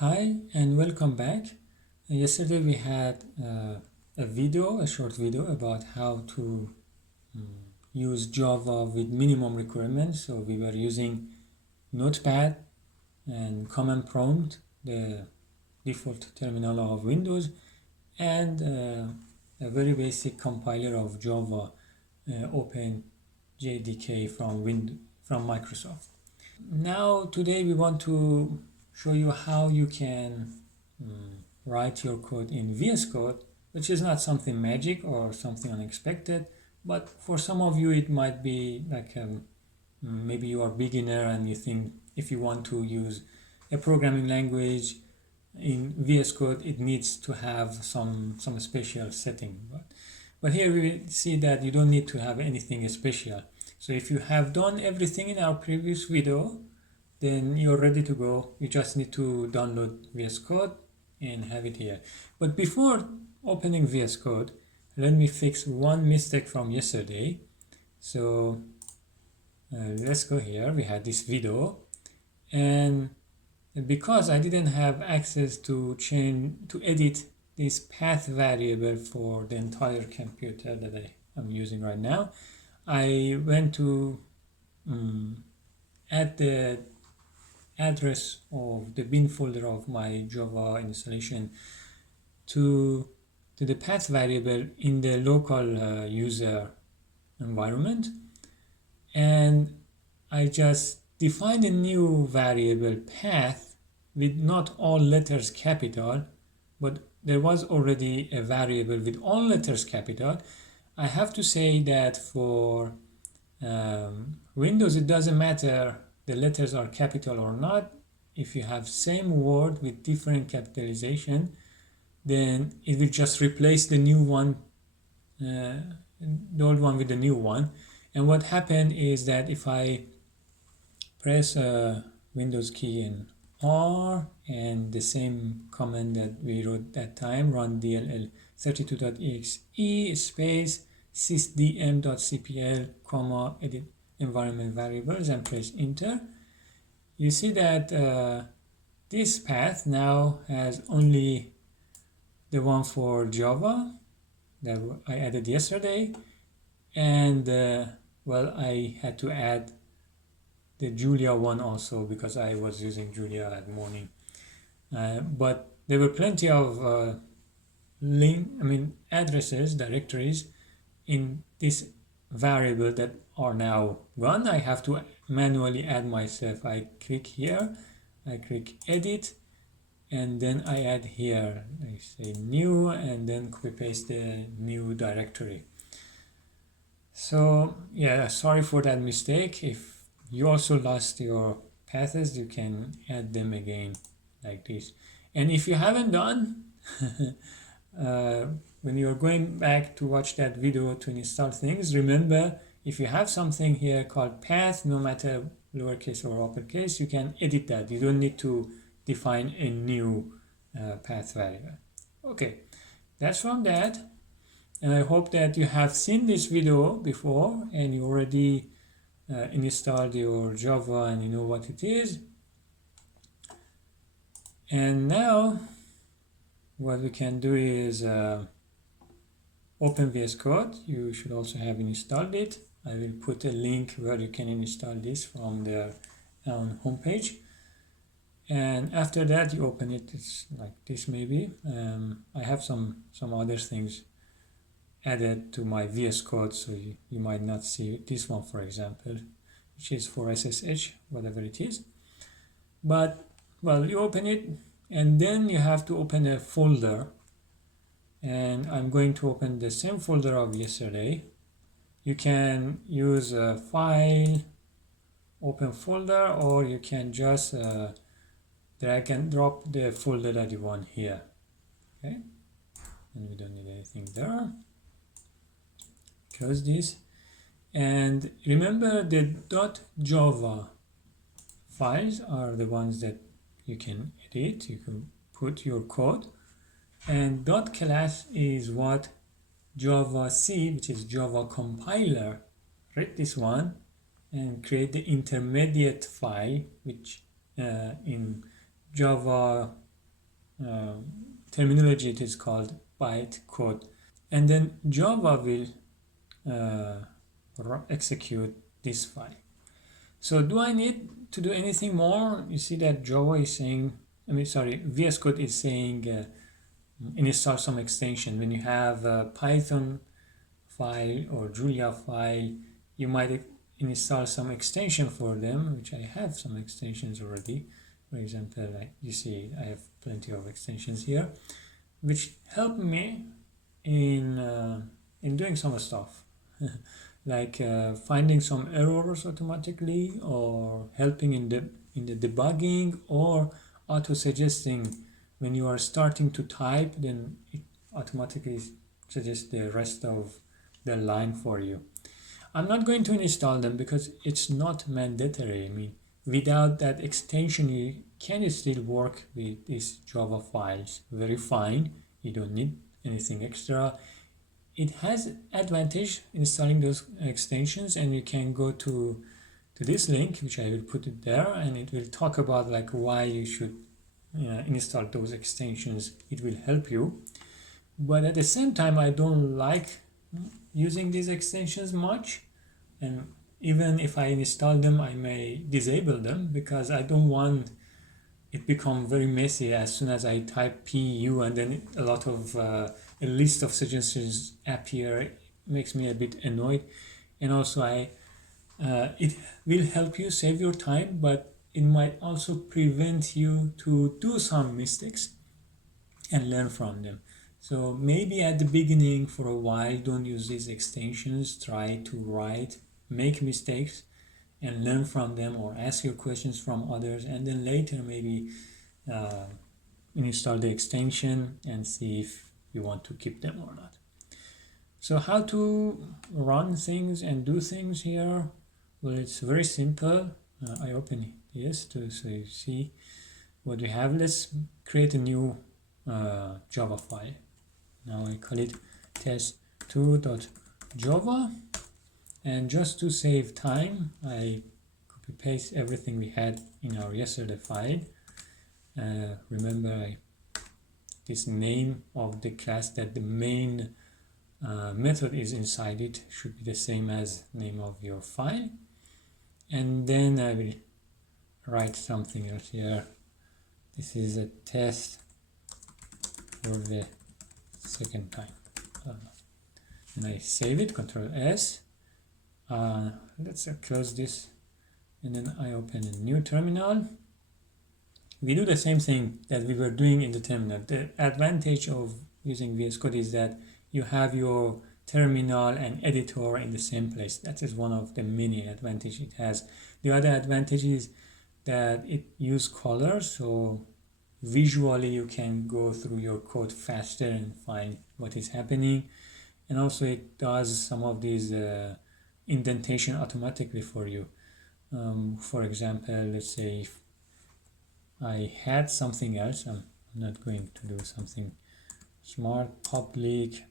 Hi and welcome back. Yesterday we had a short video about how to use Java with minimum requirements. So we were using Notepad and command prompt, the default terminal of Windows, and a very basic compiler of Java, OpenJDK from Microsoft. Now today we want to show you how you can write your code in VSCode, which is not something magic or something unexpected, but for some of you it might be like maybe you are a beginner and you think if you want to use a programming language in VS Code it needs to have some special setting, but here we see that you don't need to have anything special. So if you have done everything in our previous video, then you're ready to go. You just need to download VS Code and have it here. But before opening VS Code, let me fix one mistake from yesterday. So let's go here. We had this video, and because I didn't have access to edit this path variable for the entire computer that I'm using right now, I went to add the address of the bin folder of my Java installation to the path variable in the local user environment, and I just defined a new variable path with not all letters capital, but there was already a variable with all letters capital. I have to say that for Windows it doesn't matter the letters are capital or not. If you have same word with different capitalization, then it will just replace the new one, the old one with the new one. And what happened is that if I press Windows key and R and the same command that we wrote that time, run dll32.exe space sysdm.cpl comma edit environment variables and press enter, you see that this path now has only the one for Java that I added yesterday, and well, I had to add the Julia one also because I was using Julia at morning, but there were plenty of addresses, directories in this variable that are now gone. I have to manually add myself. I click here, I click edit, and then I add here, I say new, and then copy paste the new directory. So yeah, sorry for that mistake. If you also lost your paths, you can add them again like this. And if you haven't done when you're going back to watch that video to install things, remember if you have something here called path, no matter lowercase or uppercase, you can edit that. You don't need to define a new path variable. Okay, that's from that, and I hope that you have seen this video before and you already installed your Java and you know what it is. And now what we can do is open VS Code. You should also have installed it. I will put a link where you can install this from their own homepage. And after that you open it. It's like this maybe. I have some other things added to my VS Code, so you might not see this one, for example, which is for SSH, whatever it is. But well, you open it and then you have to open a folder, and I'm going to open the same folder of yesterday. You can use a file, open folder, or you can just drag and drop the folder that you want here. Okay, and we don't need anything there. Close this, and remember the .java files are the ones that you can edit, you can put your code, and .class is what Java-C, which is Java compiler, read this one and create the intermediate file, which in Java terminology, it is called bytecode. And then Java will execute this file. So do I need to do anything more? You see that Java is saying, VS Code is saying install some extension. When you have a Python file or Julia file, you might install some extension for them, which I have some extensions already. For example, like you see, I have plenty of extensions here, which help me in doing some stuff, like finding some errors automatically, or helping in the debugging, or auto suggesting when you are starting to type, then it automatically suggests the rest of the line for you. I'm not going to install them because it's not mandatory. I mean, without that extension, you can still work with these Java files very fine. You don't need anything extra. It has advantage installing those extensions, and you can go to this link, which I will put it there, and it will talk about like why you should install those extensions. It will help you. But at the same time, I don't like using these extensions much, and even if I install them, I may disable them because I don't want it become very messy as soon as I type PU and then a lot of a list of suggestions appear. It makes me a bit annoyed, and also it will help you save your time, but it might also prevent you to do some mistakes and learn from them. So maybe at the beginning for a while, don't use these extensions. Try to make mistakes and learn from them, or ask your questions from others, and then later maybe install the extension and see if you want to keep them or not. So how to run things and do things here? Well, it's very simple. I open this so you see what we have. Let's create a new Java file. Now I call it test2.java, and just to save time, I copy paste everything we had in our yesterday file. Remember this name of the class that the main method is inside it should be the same as name of your file. And then I will write something else here. This is a test for the second time. And I save it, Control S. Let's close this, and then I open a new terminal. We do the same thing that we were doing in the terminal. The advantage of using VS Code is that you have your terminal and editor in the same place. That is one of the many advantages it has. The other advantage is that it uses colors, so visually you can go through your code faster and find what is happening. And also it does some of these indentation automatically for you. For example, let's say if I had something else, I'm not going to do something smart, public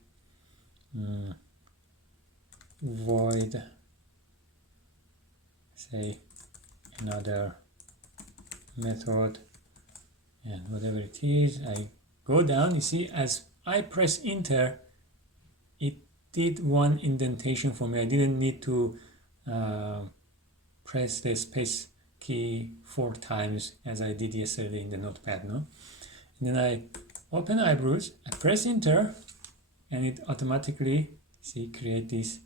void, say another method, and whatever it is, I go down. You see, as I press enter, it did one indentation for me. I didn't need to press the space key 4 times as I did yesterday in the notepad. No? And then I open eyebrows, I press enter, and it automatically create this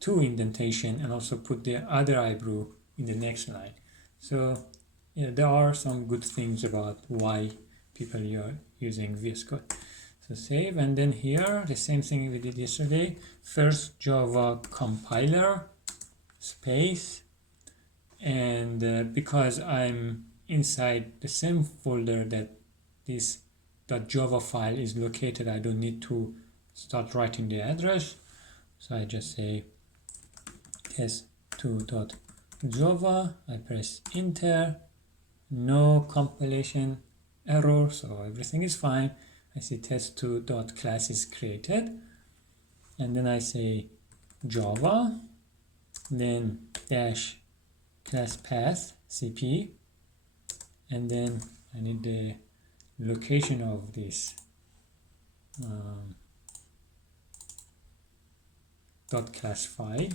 2 indentation and also put the other eyebrow in the next line. So there are some good things about why people are using VS Code. So save, and then here the same thing we did yesterday. First Java compiler space, and because I'm inside the same folder that this .java file is located, I don't need to start writing the address. So I just say test2.java, I press enter, no compilation error, so everything is fine. I see test2.class is created, and then I say Java, then dash class path cp, and then I need the location of this dot class file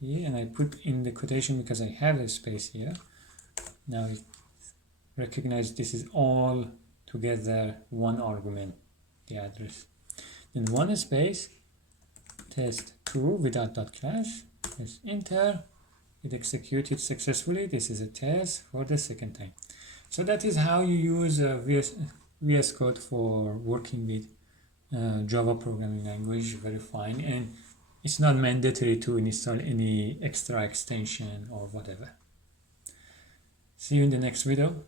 here, and I put in the quotation because I have a space here. Now it recognizes this is all together one argument, the address. Then one space test2 without dot class, press enter, it executed successfully. This is a test for the second time. So that is how you use VS Code for working with Java programming language. Very fine, and it's not mandatory to install any extra extension or whatever. See you in the next video.